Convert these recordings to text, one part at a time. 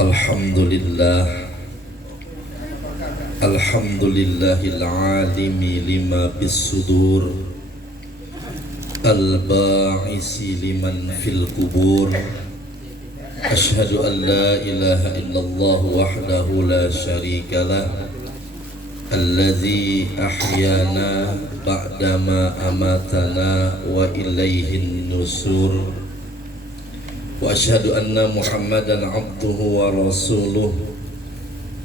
Alhamdulillah, alhamdulillahil alimi lima bis sudur, al-ba'isi liman fil kubur. Ashhadu an la ilaha illallah wahdahu la syarika lah, alladzi ahyana ba'dama amatana wa ilaihin nusur. Wa ashhadu anna Muhammadan abduhu wa rasuluh,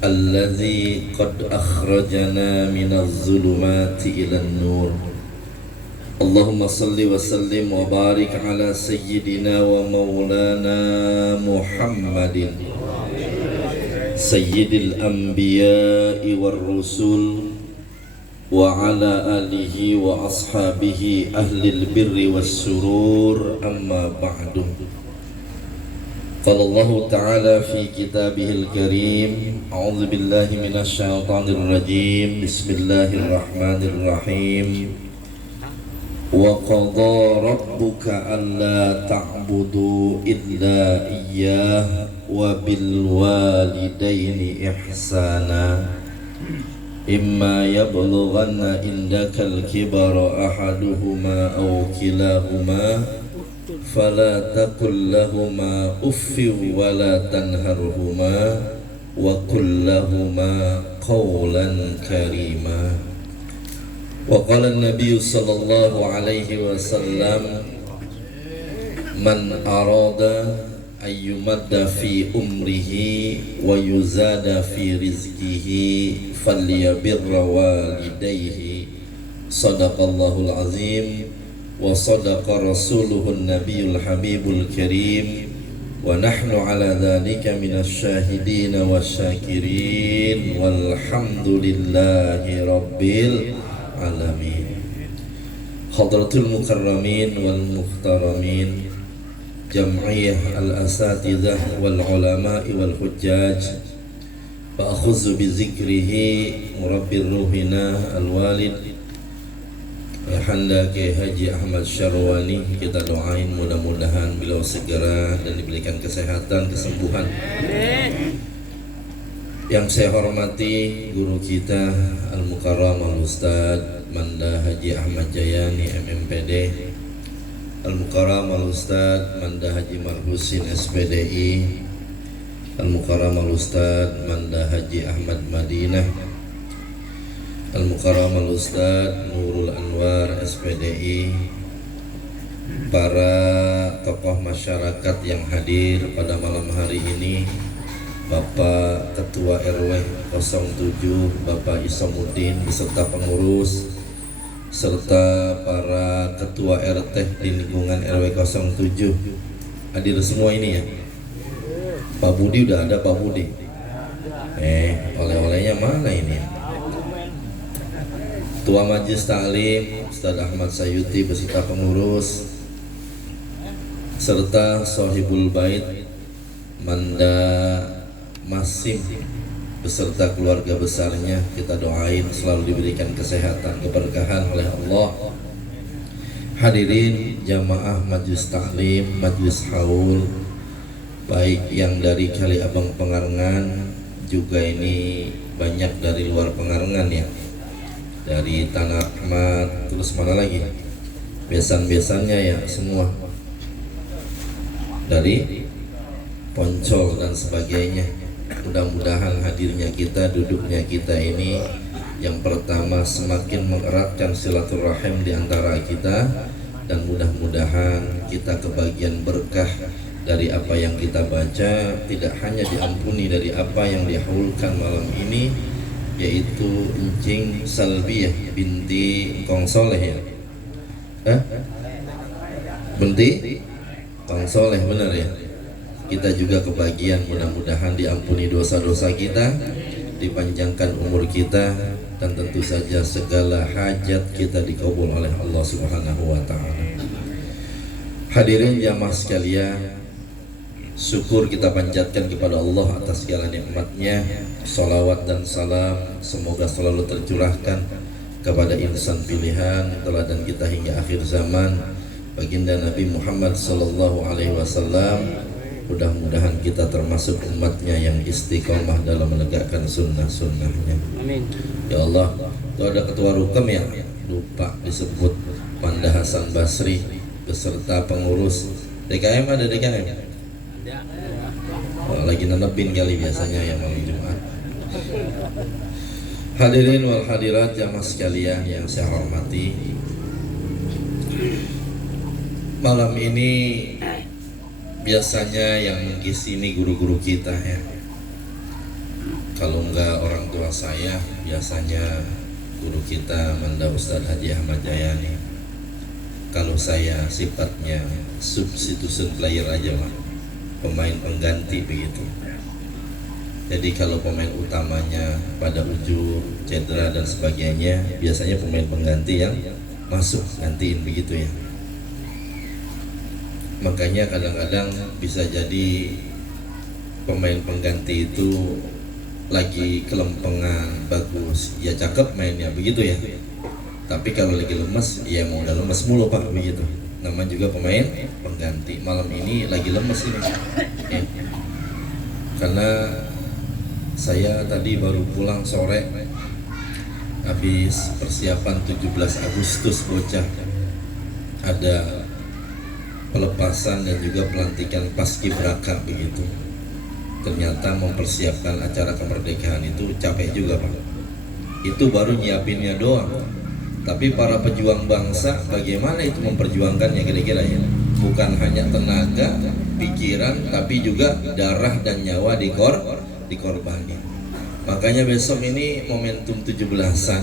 alladzi qad akhrajana minaz zulumati ilan nur. Allahumma salli wa sallim wa barik ala sayyidina wa maulana Muhammadin sayyidil anbiya'i war rusul wa ala alihi wa ashabihi ahlil birri was surur, amma ba'du. Qala Allah Ta'ala fi kitabihil karim, a'udzu billahi minasy syaithanir rajim, bismillahirrahmanirrahim. Wa qadha rabbuka alla ta'budu illa iyyah wa bil walidaini ihsana imma yablughanna indakal kibara ahaduhuma aw kilahuma fala taqul lahuma uffin wa la tanharhuma wa qul lahuma qawlan karima. Wa qala an-nabiy sallallahu alaihi wasallam, man arada ayyumadda fi umrihi wa yuzada fi rizqihi falyabirra walidayhi. Sadaqallahul azim wa sadaqa rasuluhun nabiyul habibul karim wa nahnu ala dhalika minasy syahidin wasyakirin walhamdulillahi rabbil alamin. Hadratul mukarramin wal muhtaramin, jam'iyah al-asatidzah wal ulama'i wal hujjaj, wa akhudzu bi zikrihi murabbir ruhina al-walid Handa Kiai Haji Ahmad Syarwani. Kita doain mudah-mudahan beliau segera dan diberikan kesehatan, kesembuhan. Yang saya hormati guru kita Al-Mukarram Al-Ustaz Manda Haji Ahmad Jayani MMPD, Al-Mukarram Al-Ustaz Manda Haji Marhusin SPDI, Al-Mukarram Al-Ustaz Manda Haji Ahmad Madinah, Al-Mukarram Al-Ustaz Nurul Anwar SPDI, para tokoh masyarakat yang hadir pada malam hari ini, Bapak Ketua RW 07 Bapak Isamuddin beserta pengurus, serta para ketua RT di lingkungan RW 07 hadir semua ini ya. Pak Budi udah ada, Pak Budi. Oleh-olehnya mana ini? Ketua Majelis Ta'lim Ustaz Ahmad Sayuti beserta pengurus, serta Sohibul Bait Manda Masim beserta keluarga besarnya. Kita doain selalu diberikan kesehatan, keberkahan oleh Allah. Hadirin jamaah Majelis Ta'lim, Majelis Haul, baik yang dari Kali Abang Pengarengan, juga ini banyak dari luar Pengarengan ya, dari Tanah Ahmad, terus mana lagi besan-besannya ya, semua dari Poncol dan sebagainya. Mudah-mudahan hadirnya kita, duduknya kita ini yang pertama semakin mengeratkan silaturahim di antara kita, dan mudah-mudahan kita kebagian berkah dari apa yang kita baca, tidak hanya diampuni dari apa yang dihaulkan malam ini, yaitu Encing Salbiyah binti Kong Soleh ya, binti Kong Soleh, benar ya. Kita juga kebagian, mudah-mudahan diampuni dosa-dosa kita, dipanjangkan umur kita, dan tentu saja segala hajat kita dikabul oleh Allah Subhanahu wa Ta'ala. Hadirin jamaah sekalian, syukur kita panjatkan kepada Allah atas segala nikmatnya. Salawat dan salam semoga selalu tercurahkan kepada insan pilihan teladan kita hingga akhir zaman, baginda Nabi Muhammad sallallahu alaihi wasallam, Mudah-mudahan kita termasuk umatnya yang istiqomah dalam menegakkan sunnah-sunnahnya. Amin. Ya Allah, itu ada ketua Rukem ya, lupa disebut, Panda Hasan Basri beserta pengurus DKM. Ada DKM? Oh, lagi nenepin kali biasanya ya malam Jumat. Hadirin wal hadirat jamaah sekalian yang saya hormati, malam ini biasanya yang mengisi ini guru-guru kita ya. Kalau enggak orang tua saya, biasanya guru kita Manda Ustadz Haji Ahmad Jayani. Kalau saya sifatnya substitution player aja lah, pemain pengganti begitu. Jadi kalau pemain utamanya pada ujung cedera dan sebagainya, biasanya pemain pengganti yang masuk gantiin begitu ya. Makanya kadang-kadang bisa jadi pemain pengganti itu lagi kelempengan bagus, ya cakep mainnya begitu ya. Tapi kalau lagi lemes, ya mau udah lemes mulu pak begitu. Nama juga pemain pengganti. Malam ini lagi lemes ini ya. Karena saya tadi baru pulang sore habis persiapan 17 Agustus bocah, ada pelepasan dan juga pelantikan paskibraka begitu. Ternyata mempersiapkan acara kemerdekaan itu capek juga pak. Itu baru nyiapinnya doang, tapi para pejuang bangsa bagaimana itu memperjuangkannya kira-kira ya. Bukan hanya tenaga, pikiran, tapi juga darah dan nyawa dikorbanin. Makanya besok ini momentum 17-an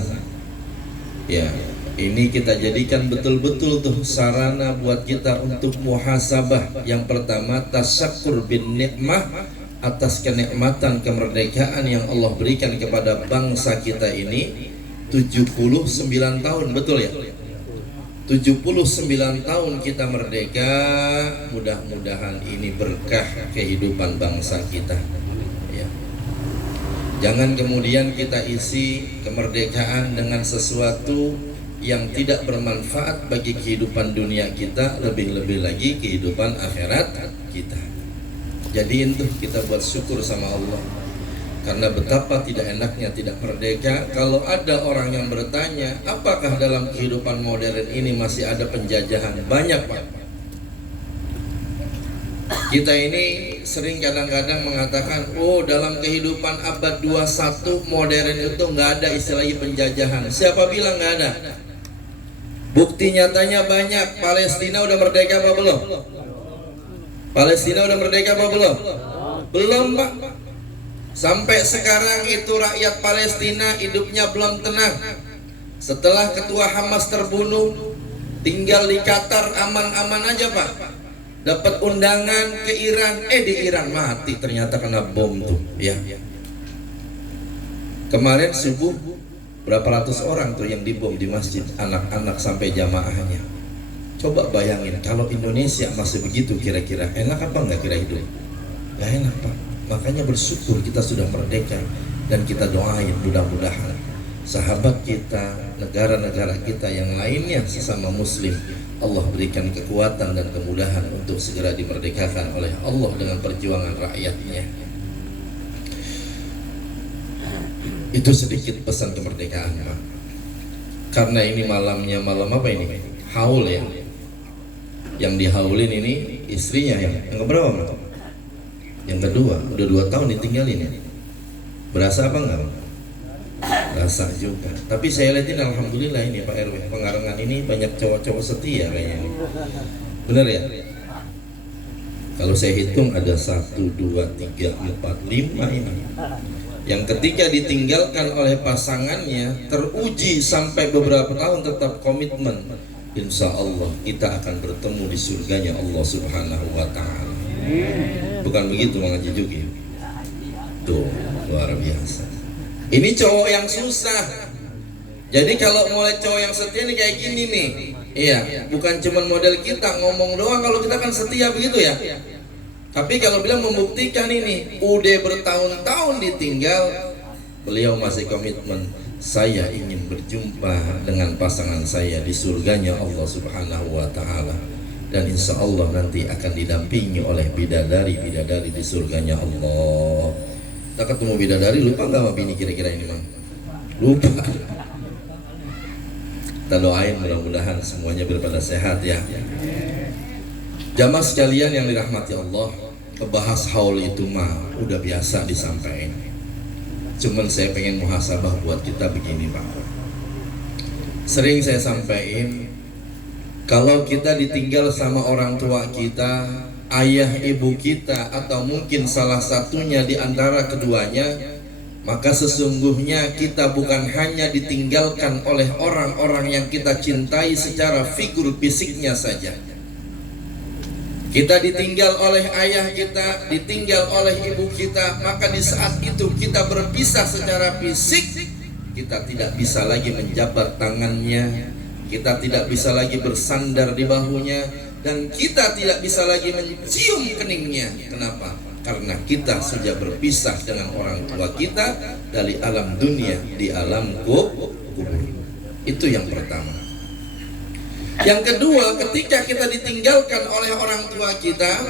ya, ini kita jadikan betul-betul tuh sarana buat kita untuk muhasabah. Yang pertama, tasyakur bin nikmah atas kenikmatan kemerdekaan yang Allah berikan kepada bangsa kita ini. 79 tahun, betul ya? 79 tahun kita merdeka. Mudah-mudahan ini berkah kehidupan bangsa kita ya. Jangan kemudian kita isi kemerdekaan dengan sesuatu yang tidak bermanfaat bagi kehidupan dunia kita, lebih-lebih lagi kehidupan akhirat kita. Jadiin tuh kita buat syukur sama Allah. Karena betapa tidak enaknya tidak merdeka. Kalau ada orang yang bertanya, apakah dalam kehidupan modern ini masih ada penjajahan? Banyak pak. Kita ini sering kadang-kadang mengatakan, oh dalam kehidupan abad 21 modern itu nggak ada istilahnya penjajahan. Siapa bilang nggak ada? Bukti nyatanya banyak. Palestina udah merdeka apa belum? Palestina udah merdeka apa belum? Belum pak. Sampai sekarang itu rakyat Palestina hidupnya belum tenang. Setelah ketua Hamas terbunuh, tinggal di Qatar aman-aman aja pak. Dapat undangan ke Iran, di Iran mati ternyata kena bom tuh ya. Kemarin subuh berapa ratus orang tuh yang dibom di masjid, anak-anak sampai jamaahnya. Coba bayangin kalau Indonesia masih begitu, kira-kira enak apa enggak kira hidup? Gak enak pak. Makanya bersyukur kita sudah merdeka, dan kita doain mudah-mudahan sahabat kita, negara-negara kita yang lainnya sesama muslim, Allah berikan kekuatan dan kemudahan untuk segera dimerdekakan oleh Allah dengan perjuangan rakyatnya. Itu sedikit pesan kemerdekaan Pak. Karena ini malamnya malam apa ini? Haul ya. Yang dihaulin ini istrinya yang keberapa Pak? Yang kedua, udah 2 tahun ditinggalin ya. Berasa apa enggak? Rasa juga. Tapi saya lihatin alhamdulillah ini Pak RW, Pengarengan ini banyak cowok-cowok setia kayaknya. Bener ya? Kalau saya hitung ada 1, 2, 3, 4, 5 ini. Yang ketiga ditinggalkan oleh pasangannya, teruji sampai beberapa tahun tetap komitmen. Insya Allah kita akan bertemu di surganya Allah Subhanahu wa Ta'ala. Bukan begitu Mang Haji Juki? Tuh, luar biasa. Ini cowok yang susah. Jadi kalau mulai cowok yang setia nih kayak gini nih. Iya, bukan cuma model kita ngomong doang kalau kita kan setia begitu ya. Tapi kalau bilang membuktikan ini, udah bertahun-tahun ditinggal, beliau masih komitmen. Saya ingin berjumpa dengan pasangan saya di surganya Allah Subhanahu wa Ta'ala. dan insya Allah nanti akan didampingi oleh bidadari-bidadari di surganya Allah. Kita ketemu bidadari, lupa nggak sama bini kira-kira ini Mang? Lupa. Kita doain mudah-mudahan semuanya berpada sehat ya. Jamaah sekalian yang dirahmati Allah, kebahas haul itu mah udah biasa disampaikan. Cuman saya pengen muhasabah buat kita begini Pak. Sering saya sampaikan, kalau kita ditinggal sama orang tua kita, ayah ibu kita, atau mungkin salah satunya di antara keduanya, maka sesungguhnya kita bukan hanya ditinggalkan oleh orang-orang yang kita cintai secara figur fisiknya saja. Kita ditinggal oleh ayah kita, ditinggal oleh ibu kita, maka di saat itu kita berpisah secara fisik. Kita tidak bisa lagi menjabat tangannya, kita tidak bisa lagi bersandar di bahunya, dan kita tidak bisa lagi mencium keningnya. Kenapa? Karena kita sudah berpisah dengan orang tua kita dari alam dunia di alam kubur. Itu yang pertama. Yang kedua, ketika kita ditinggalkan oleh orang tua kita,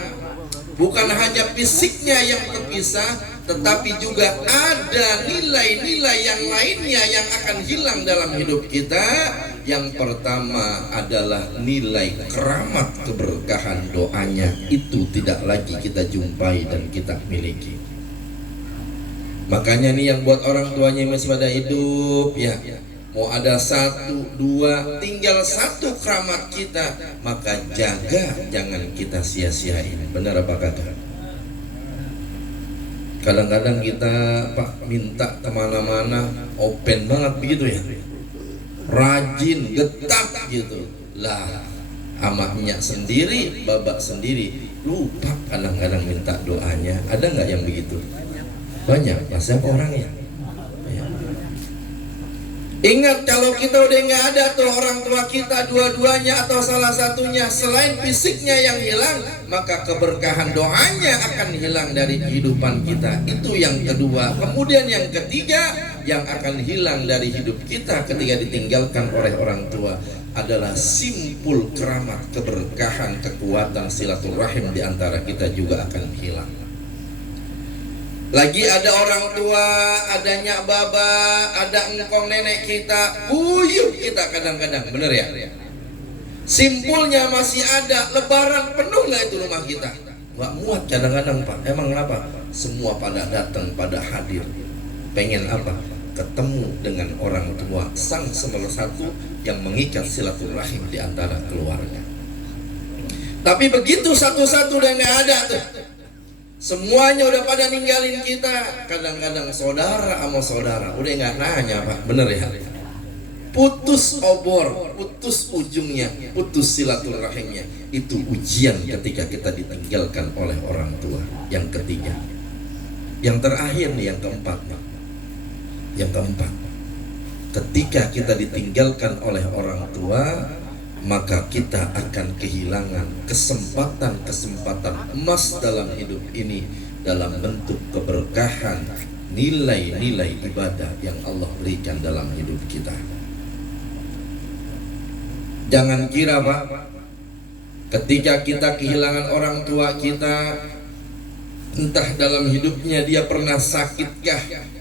bukan hanya fisiknya yang terpisah, tetapi juga ada nilai-nilai yang lainnya yang akan hilang dalam hidup kita. Yang pertama adalah nilai keramat keberkahan doanya. Itu tidak lagi kita jumpai dan kita miliki. Makanya nih yang buat orang tuanya masih pada hidup ya, mau ada satu, dua, tinggal satu keramat kita, maka jaga, jangan kita sia-siain. Benar apa kata? Kadang-kadang kita Pak minta kemana-mana open banget begitu ya, rajin, getak gitu lah, amaknya sendiri, babak sendiri, lupa kadang-kadang minta doanya. Ada nggak yang begitu? Banyak. Nah, siapa orangnya? Ya. Ingat, kalau kita udah nggak ada tuh orang tua kita dua-duanya atau salah satunya, selain fisiknya yang hilang, maka keberkahan doanya akan hilang dari kehidupan kita. Itu yang kedua. Kemudian yang ketiga yang akan hilang dari hidup kita ketika ditinggalkan oleh orang tua adalah simpul keramat, keberkahan, kekuatan silaturahim di antara kita juga akan hilang. Lagi ada orang tua, ada nyak baba, ada engkong nenek kita, buyut kita kadang-kadang, bener ya? Simpulnya masih ada, lebaran penuh nggak itu rumah kita? Nggak muat kadang-kadang Pak. Emang kenapa? Semua pada datang, pada hadir. Pengen apa? Ketemu dengan orang tua, sang satu yang mengikat silaturahim di antara keluarga. Tapi begitu satu-satu udah nggak ada tuh, semuanya udah pada ninggalin kita. Kadang-kadang saudara sama saudara udah nggak nanya Pak, bener ya? Putus obor, putus ujungnya, putus silaturahimnya. Itu ujian ketika kita ditinggalkan oleh orang tua. Yang ketiga, yang terakhir nih, yang keempat Pak. Yang keempat, ketika kita ditinggalkan oleh orang tua, maka kita akan kehilangan kesempatan-kesempatan emas dalam hidup ini dalam bentuk keberkahan, nilai-nilai ibadah yang Allah berikan dalam hidup kita. Jangan kira Pak, ketika kita kehilangan orang tua kita, entah dalam hidupnya dia pernah sakitkah,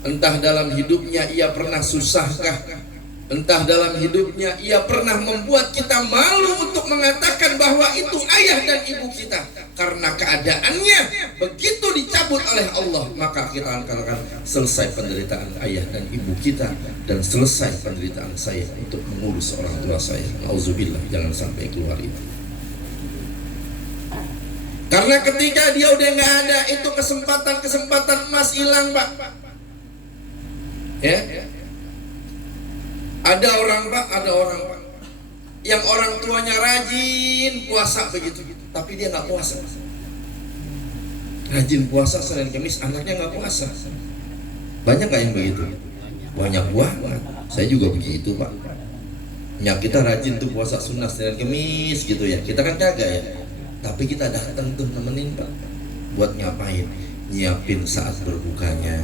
entah dalam hidupnya ia pernah susahkah, entah dalam hidupnya ia pernah membuat kita malu untuk mengatakan bahwa itu ayah dan ibu kita. Karena keadaannya begitu dicabut oleh Allah, maka kita akan katakan selesai penderitaan ayah dan ibu kita, dan selesai penderitaan saya untuk mengurus orang tua saya. Nauzubillah, jangan sampai keluar itu. Karena ketika dia udah nggak ada, itu kesempatan emas hilang Pak. Ya. Ada orang Pak yang orang tuanya rajin puasa begitu, tapi dia nggak puasa. Rajin puasa Senin Kamis, anaknya nggak puasa. Banyak nggak yang begitu? Banyak banget. Saya juga begitu Pak. Ya, kita rajin tuh puasa sunnah Senin Kamis gitu ya. Kita kan kagak ya. Tapi kita datang tuh nemenin Pak. Buat ngapain? Nyiapin saat berbukanya.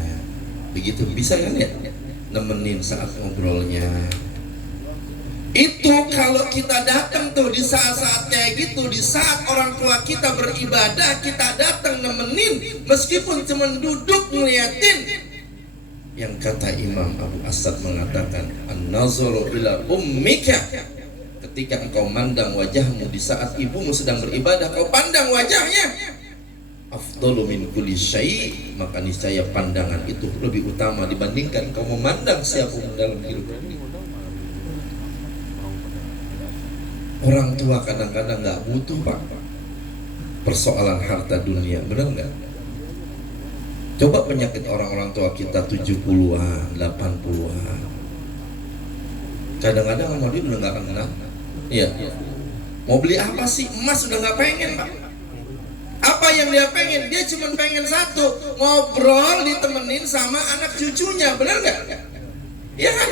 Begitu bisa kan ya? Nemenin saat ngobrolnya. Itu kalau kita datang tuh di saat-saat kayak gitu, di saat orang tua kita beribadah, kita datang nemenin, meskipun cuma duduk ngeliatin. Yang kata Imam Abu Asad mengatakan, an-nazaru ila ummika, ketika engkau mandang wajahmu di saat ibumu sedang beribadah, kau pandang wajahnya, afdalu min kulli syai', maka niscaya pandangan itu lebih utama dibandingkan engkau memandang siapapun dalam hidup. Orang tua kadang-kadang nggak butuh pak persoalan harta dunia, benar nggak? Coba penyakit orang-orang tua kita 70-an, 80-an, kadang-kadang sama dia udah nggak kenal. Iya. Mau beli apa sih? Emas udah nggak pengen pak. Apa yang dia pengen? Dia cuma pengen satu, ngobrol ditemenin sama anak cucunya, benar nggak? Iya kan?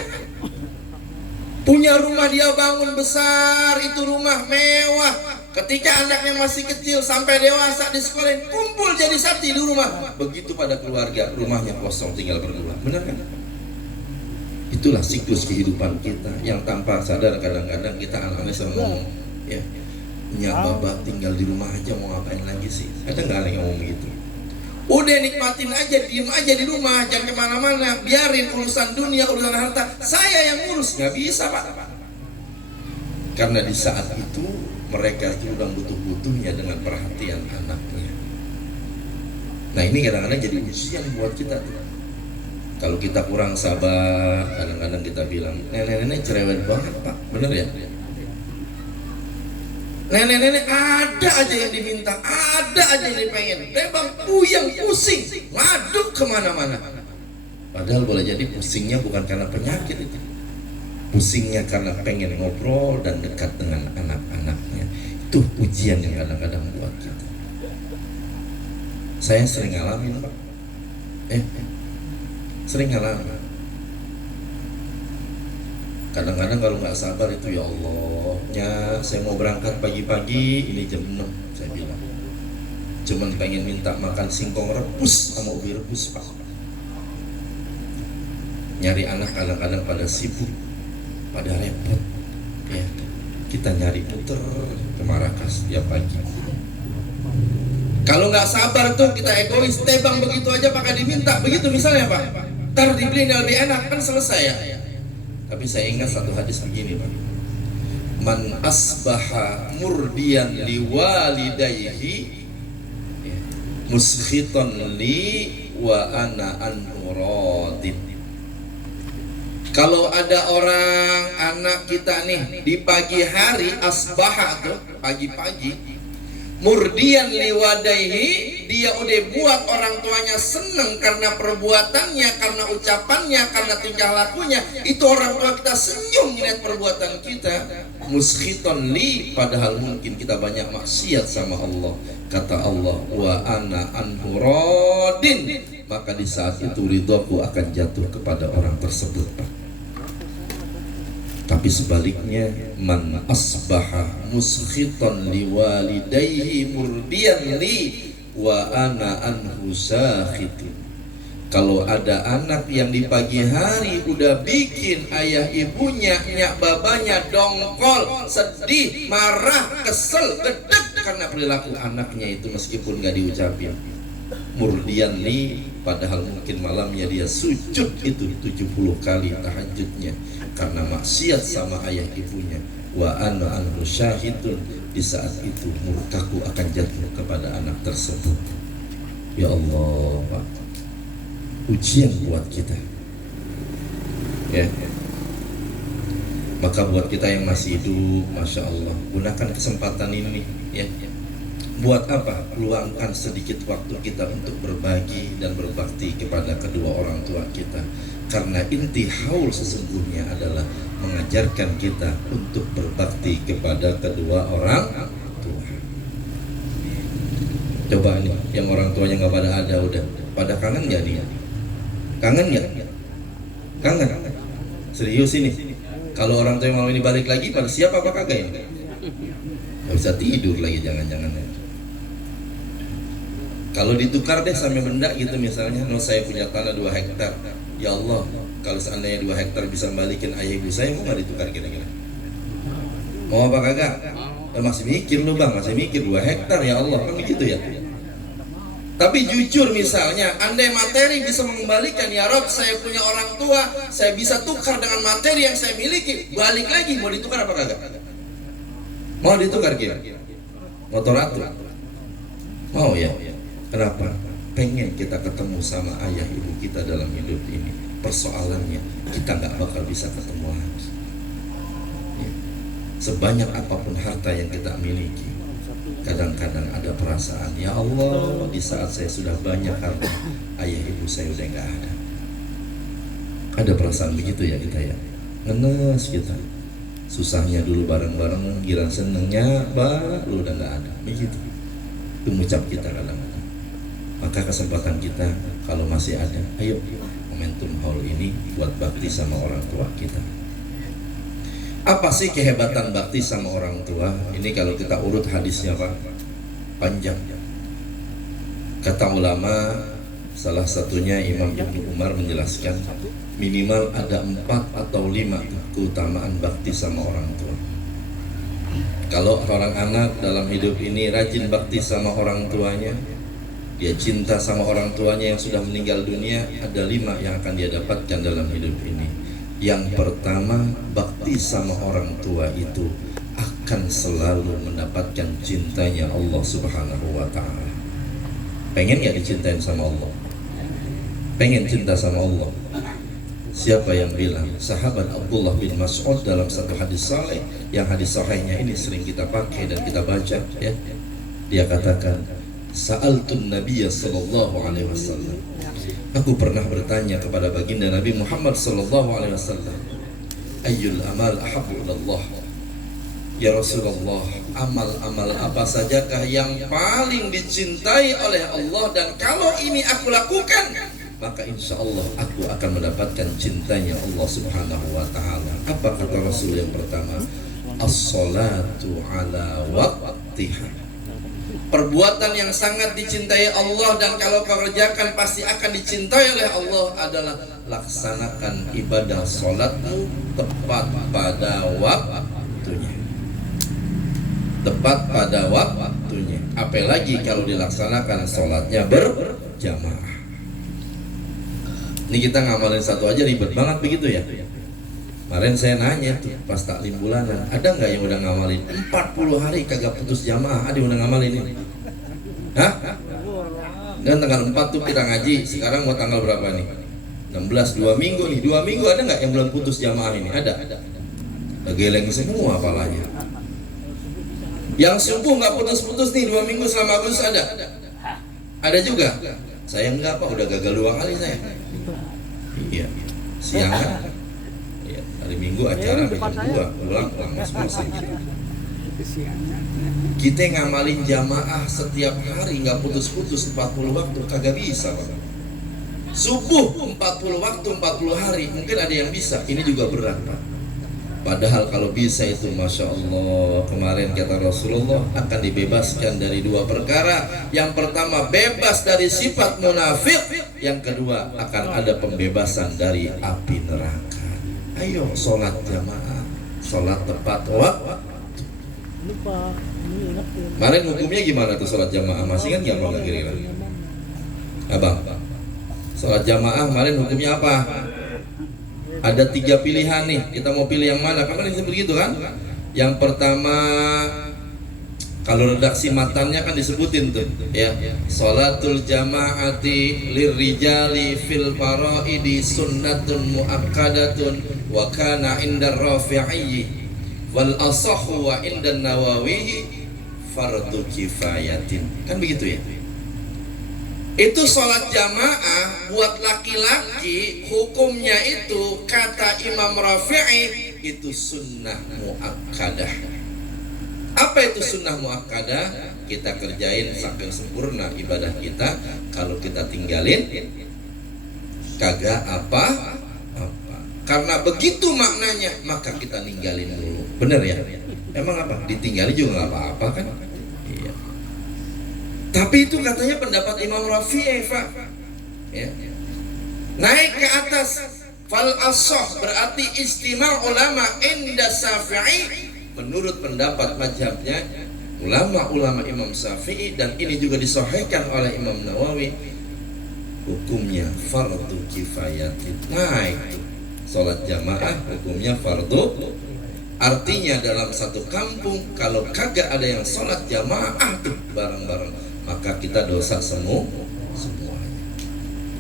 Punya rumah dia bangun besar, itu rumah mewah. Ketika anaknya masih kecil sampai dewasa di sekolah, kumpul jadi satu di rumah. Begitu pada keluarga, rumahnya kosong tinggal berdua. Benar kan? Itulah siklus kehidupan kita yang tanpa sadar kadang-kadang kita anak-anak ngomong, ya, nyak baba tinggal di rumah aja mau ngapain lagi sih? Ada nggak yang ngomong gitu? Udah nikmatin aja, diem aja di rumah, jangan kemana-mana, biarin urusan dunia, urusan harta, saya yang ngurus. Nggak bisa pak. Karena di saat itu mereka itu udah butuh-butuhnya dengan perhatian anaknya. Nah ini kadang-kadang jadi ujian buat kita tuh. Kalau kita kurang sabar, kadang-kadang kita bilang, nenek-nenek cerewet banget pak, bener ya? Nenek-nenek ada aja yang diminta, ada aja yang dipengen, memang puyeng, pusing, ngaduk kemana-mana. Padahal boleh jadi pusingnya bukan karena penyakit itu, pusingnya karena pengen ngobrol dan dekat dengan anak-anaknya. Itu ujian yang kadang-kadang buat kita. Saya sering ngalamin pak, sering ngalamin. Kadang-kadang kalau nggak sabar itu, ya Allah, saya mau berangkat pagi-pagi, ini jam 6, saya bilang. Cuman pengen minta makan singkong rebus sama ubi rebus pak. Nyari anak kadang-kadang pada sibuk, pada repot. Ya, kita nyari puter ke Marrakas tiap pagi. Kalau nggak sabar tuh kita egois, tebang begitu aja pakai diminta, begitu misalnya pak. Ntar dibeli lebih enak kan selesai ya. Tapi saya ingat satu hadis begini pak, man asbaha murdian liwalidayhi muskhitan li wa ana anhu radin. Kalau ada orang anak kita nih di pagi hari, asbaha tuh pagi-pagi, murdian liwadaihi, dia udah buat orang tuanya seneng karena perbuatannya, karena ucapannya, karena tingkah lakunya. Itu orang tua kita senyum melihat perbuatan kita. Muskhiton li, padahal mungkin kita banyak maksiat sama Allah. Kata Allah, wa ana anhu radin, maka di saat itu ridhoku akan jatuh kepada orang tersebut pak. Tapi sebaliknya, man asbaha muskhitan liwalidayhi murdiyan li wa ana anhu sakhitun. Kalau ada anak yang di pagi hari udah bikin ayah ibunya, nyak babanya dongkol, sedih, marah, kesel, gedek karena perilaku anaknya itu meskipun gak diucapin. Murdian li, padahal mungkin malamnya dia sujud itu 70 kali tahajudnya karena maksiat sama ayah ibunya. Wa ana anhu syahidun, di saat itu murkaku akan jatuh kepada anak tersebut. Ya Allah pak, ujian buat kita ya. Maka buat kita yang masih hidup, masya Allah, gunakan kesempatan ini ya. Buat apa? Luangkan sedikit waktu kita untuk berbagi dan berbakti kepada kedua orang tua kita. Karena inti haul sesungguhnya adalah mengajarkan kita untuk berbakti kepada kedua orang tua. Coba nih, yang orang tuanya nggak pada ada, udah pada kangen nggak nih? Kangen nggak? Kangen? Serius ini? Kalau orang tua yang mau ini balik lagi, pada siap apa kagak ya? Nggak bisa tidur lagi, jangan-jangan. Kalau ditukar deh sama benda gitu, misalnya, saya punya tanah 2 hektar. Ya Allah, kalau seandainya 2 hektar bisa balikin ayah ibu saya, mau nggak ditukar kira-kira? Mau apa kagak? Masih mikir lu bang, masih mikir 2 hektar ya Allah, kan begitu ya. Tapi jujur misalnya, andai materi bisa mengembalikan, ya Rob saya punya orang tua, saya bisa tukar dengan materi yang saya miliki, balik lagi, mau ditukar apa kagak? Mau ditukar kira? Motor atu? Mau ya? Kenapa? Pengen kita ketemu sama ayah ibu kita dalam hidup ini. Persoalannya kita nggak bakal bisa ketemu lagi. Sebanyak apapun harta yang kita miliki, kadang-kadang ada perasaan, ya Allah, di saat saya sudah banyak harta, ayah ibu saya udah nggak ada. Ada perasaan begitu ya kita ya, ngenes kita. Susahnya dulu bareng-bareng, giliran senengnya baru udah nggak ada. Begitu. Itu mengucap kita kadang-kadang. Maka kesempatan kita kalau masih ada, ayo momentum haul ini buat bakti sama orang tua kita. Apa sih kehebatan bakti sama orang tua? Ini kalau kita urut hadisnya Pak, panjang. Kata ulama, salah satunya Imam Ibnu Umar menjelaskan, minimal ada 4 atau 5 keutamaan bakti sama orang tua. Kalau orang anak dalam hidup ini rajin bakti sama orang tuanya, dia cinta sama orang tuanya yang sudah meninggal dunia, ada 5 yang akan dia dapatkan dalam hidup ini. Yang pertama, bakti sama orang tua itu akan selalu mendapatkan cintanya Allah Subhanahu wa ta'ala. Pengen gak dicintain sama Allah? Pengen cinta sama Allah? Siapa yang bilang? Sahabat Abdullah bin Mas'ud dalam satu hadis saleh, yang hadis sahihnya ini sering kita pakai dan kita baca ya. Dia katakan, Sa'altun Nabiya sallallahu alaihi wasallam. Aku pernah bertanya kepada baginda Nabi Muhammad sallallahu alaihi wasallam, ayyul amal ahabbu ilallah? Ya Rasulullah, amal-amal apa sajakah yang paling dicintai oleh Allah, dan kalau ini aku lakukan, maka insya Allah aku akan mendapatkan cintanya Allah Subhanahu wa ta'ala. Apa kata Rasul yang pertama? As-salatu ala waqtiha. Perbuatan yang sangat dicintai Allah dan kalau kau kerjakan pasti akan dicintai oleh Allah adalah laksanakan ibadah sholatmu tepat pada waktunya. Tepat pada waktunya. Apalagi kalau dilaksanakan sholatnya berjamaah. Ini kita ngamalin satu aja ribet banget begitu ya. Kemarin saya nanya tuh pas taklim bulanan, ada nggak yang udah ngamalin 40 hari kagak putus jamaah? Ada yang udah ngamalin ini? Hah? Dan tanggal 4 tuh kita ngaji. Sekarang mau tanggal berapa nih? 16, 2 minggu nih. 2 minggu ada nggak yang belum putus jamaah ini? Ada. Geleng semua apalanya. Yang subuh nggak putus-putus nih 2 minggu selama Agustus ada? Ada juga. Saya enggak Pak, udah gagal 2 kali saya. Iya. Siangan. Hari Minggu acara jam 2 pulang masuk. Kita ngamalin jamaah setiap hari nggak putus-putus 40 waktu kagak bisa Pak. Subuh 40 waktu 40 hari mungkin ada yang bisa, ini juga berat Pak. Padahal kalau bisa itu Masya Allah, kemarin kata Rasulullah akan dibebaskan dari 2 perkara. Yang pertama bebas dari sifat munafik, yang kedua akan ada pembebasan dari api neraka. Ayo sholat jamaah, sholat tepat waktu. Kemarin hukumnya gimana tuh sholat jamaah? Masih kan nggak kira-kira? Abang, sholat jamaah kemarin hukumnya apa? Ada 3 pilihan nih, kita mau pilih yang mana? Kemarin disebut begitu kan? Yang pertama, kalau redaksi matannya kan disebutin tuh ya, sholatul jamaati lirrijali fil faraidi sunnatun muakkadatun wa kana indar rafi'i wal asahhu wa indan nawawi fardu kifayatin. Kan begitu ya. Itu sholat jamaah buat laki-laki hukumnya itu kata Imam Rafi'i itu sunnah muakkadah. Apa itu sunnah muakkadah? Kita kerjain sampai sempurna ibadah kita. Kalau kita tinggalin kagak apa-apa. Karena begitu maknanya, maka kita ninggalin dulu. Bener ya? Emang apa? Ditinggalin juga nggak apa-apa kan? Iya. Tapi itu katanya pendapat Imam Rafi'i, Pak. Ya. Naik ke atas. Fal asah berarti istimewa ulama inda Syafi'i menurut pendapat mazhabnya ulama-ulama Imam Syafi'i, dan ini juga disahihkan oleh Imam Nawawi, hukumnya fardu kifayatin. Naik sholat jamaah hukumnya fardu. Artinya dalam satu kampung kalau kagak ada yang sholat jamaah tuh bareng-bareng, maka kita dosa semuanya.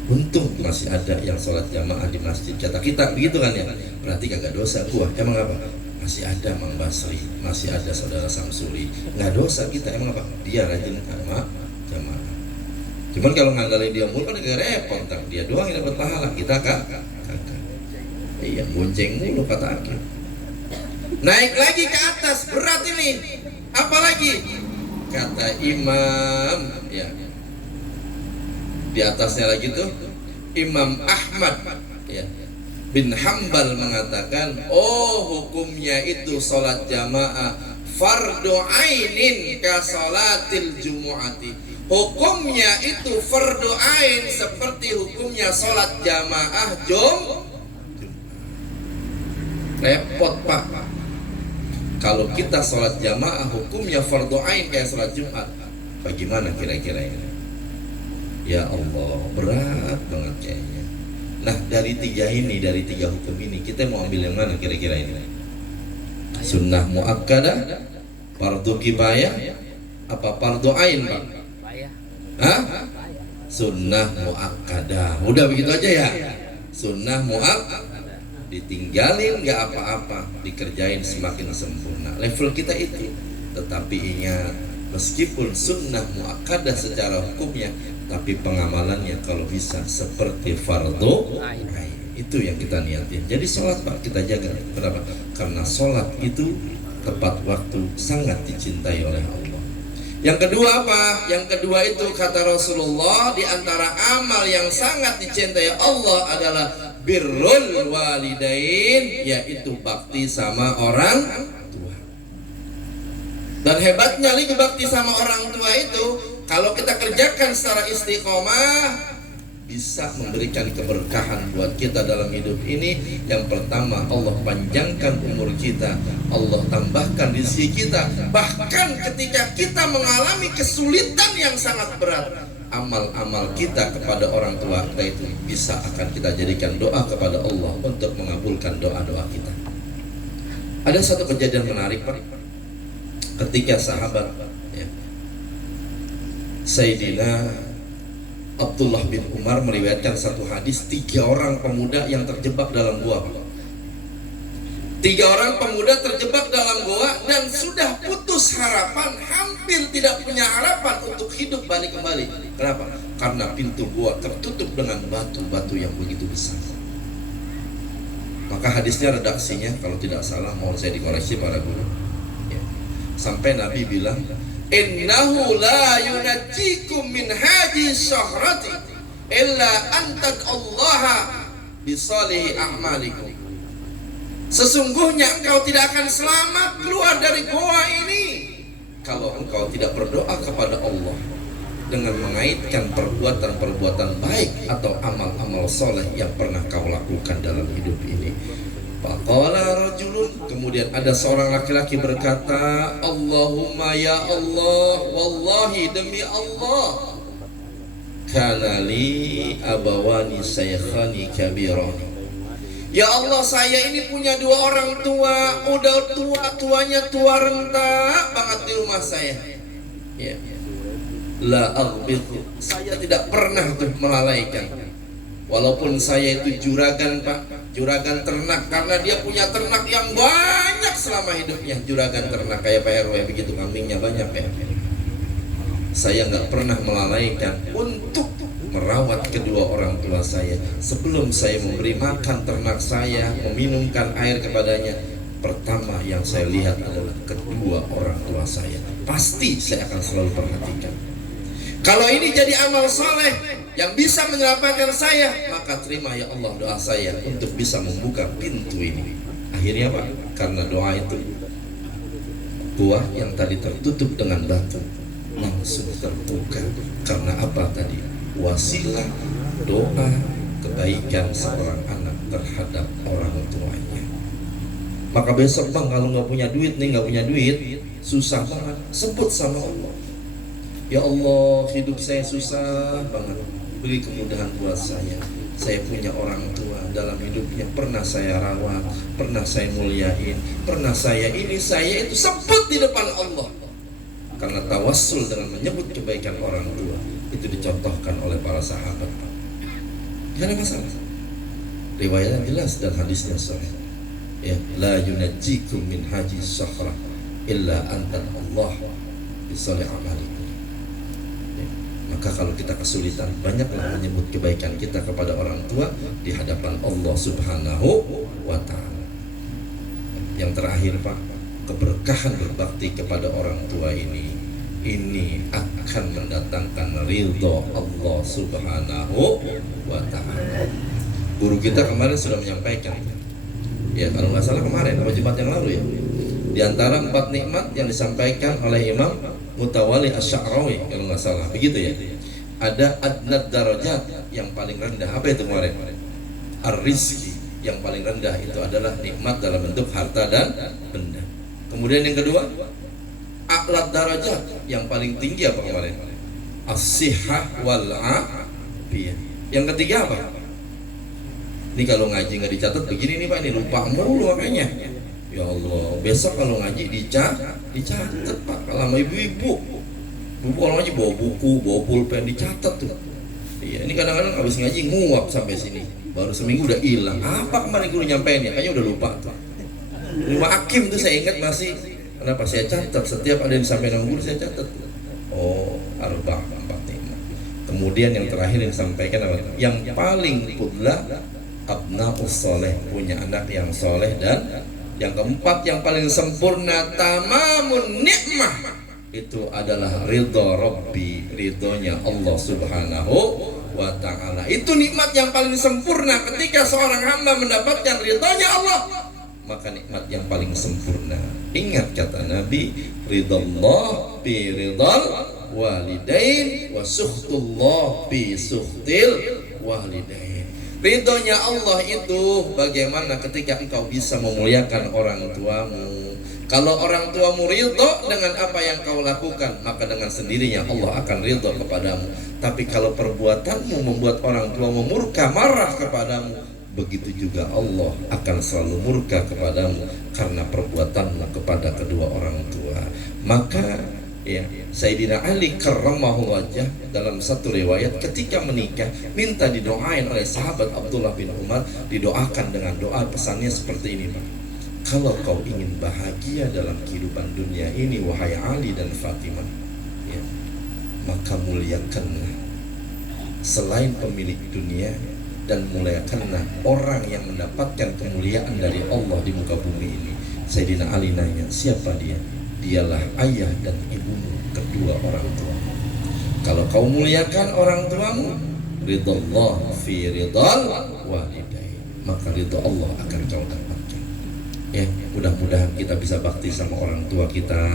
Untung masih ada yang sholat jamaah di masjid kata kita, begitu kan ya? Berarti kagak dosa. Wah, emang apa? Masih ada Mang Basri, masih ada saudara Samsuri, nggak dosa kita. Emang apa? Dia rajin jamaah. Cuman kalau ngandalin dia mulu kan agak repot, dia doang yang dapat pahala, kita kagak. Iya, bonceng mulu kata akhir. Naik lagi ke atas, berat ini. Apalagi kata imam, ya. Di atasnya lagi tuh Imam Ahmad, ya, bin Hambal mengatakan, oh hukumnya itu sholat jamaah fardu ainin ka sholatil jumu'ati. Hukumnya itu fardu ain seperti hukumnya sholat jamaah repot pak. Kalau kita sholat jamaah hukumnya fardu ain kayak sholat Jumat, bagaimana kira-kira ini? Ya Allah, berat banget kayaknya. Nah, dari tiga hukum ini, kita mau ambil yang mana kira-kira ini? Sunnah muakkadah, fardu kifayah, apa fardu ain, Pak? Hah? Sunnah muakkadah. Udah begitu aja ya. Sunnah muakkadah, ditinggalin nggak apa-apa, dikerjain semakin sempurna. Level kita itu. Tetapi ingat, meskipun sunnah muakkadah secara hukumnya, tapi pengamalannya kalau bisa seperti fardu ain. Itu yang kita niatin. Jadi sholat Pak kita jaga. Kenapa? Karena sholat itu tepat waktu, sangat dicintai oleh Allah. Yang kedua apa? Yang kedua itu kata Rasulullah, di antara amal yang sangat dicintai Allah adalah birrul walidain, yaitu bakti sama orang tua. Dan hebatnya lagi bakti sama orang tua itu, kalau kita kerjakan secara istiqomah, bisa memberikan keberkahan buat kita dalam hidup ini. Yang pertama, Allah panjangkan umur kita, Allah tambahkan rezeki kita. Bahkan ketika kita mengalami kesulitan yang sangat berat, amal-amal kita kepada orang tua kita itu bisa akan kita jadikan doa kepada Allah untuk mengabulkan doa-doa kita. Ada satu kejadian menarik Pak, ketika sahabat ya, Sayyidina Abdullah bin Umar meriwayatkan satu hadis, 3 orang pemuda yang terjebak dalam gua. 3 orang pemuda terjebak dalam gua dan sudah putus harapan, hampir tidak punya harapan untuk hidup balik kembali. Kenapa? Karena pintu gua tertutup dengan batu-batu yang begitu besar. Maka hadisnya redaksinya kalau tidak salah, mohon saya dikoreksi para guru ya. Sampai Nabi bilang, innahu la yunajjikum min haji syahrati illa antad Allaha bisalihi a'malikum. Sesungguhnya engkau tidak akan selamat keluar dari goa ini kalau engkau tidak berdoa kepada Allah dengan mengaitkan perbuatan-perbuatan baik atau amal-amal soleh yang pernah kau lakukan dalam hidup ini. Faqala rajulun, kemudian ada seorang laki-laki berkata, Allahumma ya Allah, wallahi demi Allah, kana li abawani saykhani kabirani. Ya Allah, saya ini punya 2 orang tua, udah tuanya tua renta banget di rumah saya. Ya. La aghbid, saya tidak pernah tuh melalaikan. Walaupun saya itu juragan Pak, juragan ternak, karena dia punya ternak yang banyak selama hidupnya. Juragan ternak kayak Pak RW begitu, kambingnya banyak ya. Saya nggak pernah melalaikan untuk merawat kedua orang tua saya. Sebelum saya memberi makan ternak saya, meminumkan air kepadanya, pertama yang saya lihat adalah kedua orang tua saya. Pasti saya akan selalu perhatikan. Kalau ini jadi amal soleh yang bisa menyelamatkan saya, maka terima ya Allah doa saya untuk bisa membuka pintu ini. Akhirnya Pak, karena doa itu, buah yang tadi tertutup dengan batu langsung terbuka. Karena apa tadi? Wasilah doa kebaikan seorang anak terhadap orang tuanya. Maka besok bang kalau nggak punya duit nih, nggak punya duit, susah banget, sebut sama Allah. Ya Allah, hidup saya susah banget, beri kemudahan buat saya. Saya punya orang tua, dalam hidupnya pernah saya rawat, pernah saya muliain, pernah saya ini, saya itu, sebut di depan Allah. Karena tawassul dengan menyebut kebaikan orang tua itu dicontohkan oleh para sahabat. Gak ada masalah. Riwayatnya jelas dan hadisnya sahih. Ya, la yunajjikum min haji sahra illa anta Allah bisalih amalikum. Ya, maka kalau kita kesulitan, banyaklah menyebut kebaikan kita kepada orang tua di hadapan Allah Subhanahu wa ta'ala. Yang terakhir Pak, keberkahan berbakti kepada orang tua ini akan mendatangkan ridho Allah Subhanahu wa ta'ala. Guru kita kemarin sudah menyampaikan, ya kalau nggak salah kemarin atau Jumat yang lalu ya, di antara 4 nikmat yang disampaikan oleh Imam Mutawalli Asy-Sya'rawi kalau nggak salah, begitu ya, ada adnad darajat, yang paling rendah. Apa itu kemarin? Ar-rizki, yang paling rendah itu adalah nikmat dalam bentuk harta dan benda. Kemudian yang kedua, a'lad darajat, yang paling tinggi apa kemarin? As-sihhah wal afiyah. Yang ketiga apa? Ini kalau ngaji nggak dicatat begini nih Pak, ini lupa mulu makanya. Ya Allah, besok kalau ngaji dicatat Pak. Kalau sama ibu-ibu kalau ngaji bawa buku, bawa pulpen, dicatat tuh. Iya, ini kadang-kadang habis ngaji nguap sampai sini, baru seminggu udah hilang. Apa kemarin guru nyampein ya? Kayaknya udah lupa tuh. Lima hakim tuh saya ingat masih. Kenapa saya catat? Setiap ada yang disampaikan guru saya catat. Oh, arba'ah, 4 nikmat. Kemudian yang terakhir yang disampaikan apa? Yang paling pudlah abna'us soleh, punya anak yang soleh. Dan yang keempat yang paling sempurna, tamamun nikmah, itu adalah ridho Rabbi, ridhonya Allah Subhanahu wa ta'ala. Itu nikmat yang paling sempurna. Ketika seorang hamba mendapatkan ridhonya Allah, maka nikmat yang paling sempurna. Ingat kata Nabi, ridallah bi ridal walidain wa suhtullah bi suhtil walidain. Ridhonya Allah itu bagaimana ketika engkau bisa memuliakan orang tuamu. Kalau orang tuamu ridho dengan apa yang kau lakukan, maka dengan sendirinya Allah akan ridho kepadamu. Tapi kalau perbuatanmu membuat orang tuamu murka, marah kepadamu, begitu juga Allah akan selalu murka kepadamu karena perbuatanmu kepada kedua orang tua. Maka ya, Sayyidina Ali karramahu wajah dalam satu riwayat ketika menikah minta didoain oleh sahabat Abdullah bin Umar, didoakan dengan doa, pesannya seperti ini Pak. Kalau kau ingin bahagia dalam kehidupan dunia ini wahai Ali dan Fatimah, ya, maka muliakanlah selain pemilik dunia, dan muliakanlah orang yang mendapatkan kemuliaan dari Allah di muka bumi ini. Sayyidina Ali nanya, siapa dia? Dialah ayah dan ibumu, kedua orang tua. Kalau kau muliakan orang tuamu, ridallah fi ridal walidain, maka ridho Allah akan kau dapatkan. Ya, mudah-mudahan kita bisa bakti sama orang tua kita,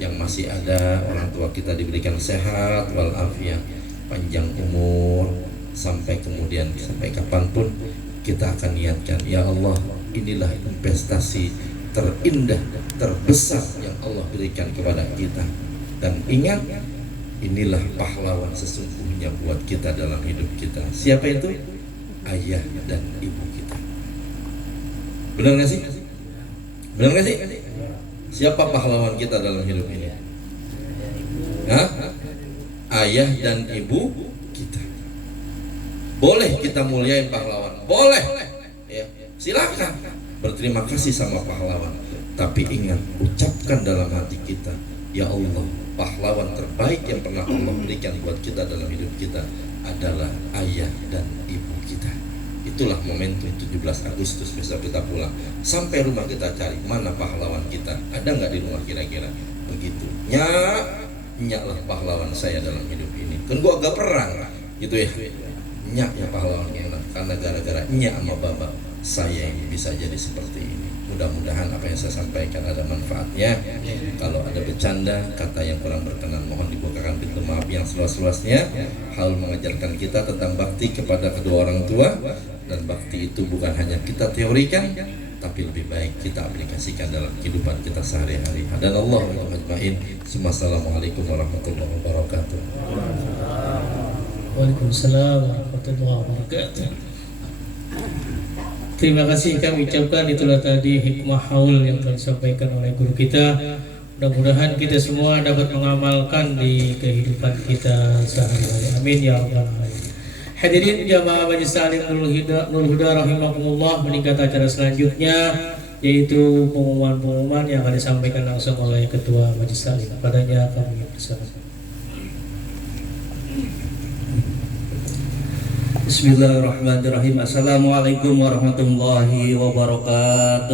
yang masih ada. Orang tua kita diberikan sehat walafiat, panjang umur, sampai kemudian sampai kapanpun kita akan niatkan, ya Allah, inilah investasi terindah, terbesar yang Allah berikan kepada kita. Dan ingat, inilah pahlawan sesungguhnya buat kita dalam hidup kita. Siapa itu? Ayah dan ibu kita. Benar gak sih? Benar gak sih? Siapa pahlawan kita dalam hidup ini? Hah? Ayah dan ibu kita. Boleh kita muliain pahlawan, boleh, ya, silakan berterima kasih sama pahlawan. Tapi ingat, ucapkan dalam hati kita, ya Allah, pahlawan terbaik yang pernah Allah berikan buat kita dalam hidup kita adalah ayah dan ibu kita. Itulah momentum 17 Agustus besok kita pulang. Sampai rumah kita cari, mana pahlawan kita? Ada nggak di rumah kira-kira? Begitu. Nyaklah pahlawan saya dalam hidup ini. Kan gua agak perang, gitu ya. Nyaknya pahlawan enak, karena gara-gara nyak sama baba saya ini bisa jadi seperti ini. Mudah-mudahan apa yang saya sampaikan ada manfaatnya. Kalau ada bercanda, kata yang kurang berkenan, mohon dibukakan pintu maaf yang seluas-luasnya. Hal mengajarkan kita tentang bakti kepada kedua orang tua, dan bakti itu bukan hanya kita teorikan, tapi lebih baik kita aplikasikan dalam kehidupan kita sehari-hari. Dan Allah ajmain. Assalamualaikum warahmatullahi wabarakatuh. Waalaikumsalam warahmatullahi wabarakatuh. Terima kasih kami ucapkan. Itulah tadi hikmah haul yang telah disampaikan oleh guru kita. Mudah-mudahan kita semua dapat mengamalkan di kehidupan kita sehari-hari. Amin ya rabbal alamin. Hadirin jamaah Majelis Taklim Nurul Huda rahimakumullah, meningkat acara selanjutnya yaitu pengumuman-pengumuman yang akan disampaikan langsung oleh Ketua Majelis Taklim. Padanya kami bersama. Bismillahirrahmanirrahim. Assalamualaikum warahmatullahi wabarakatuh.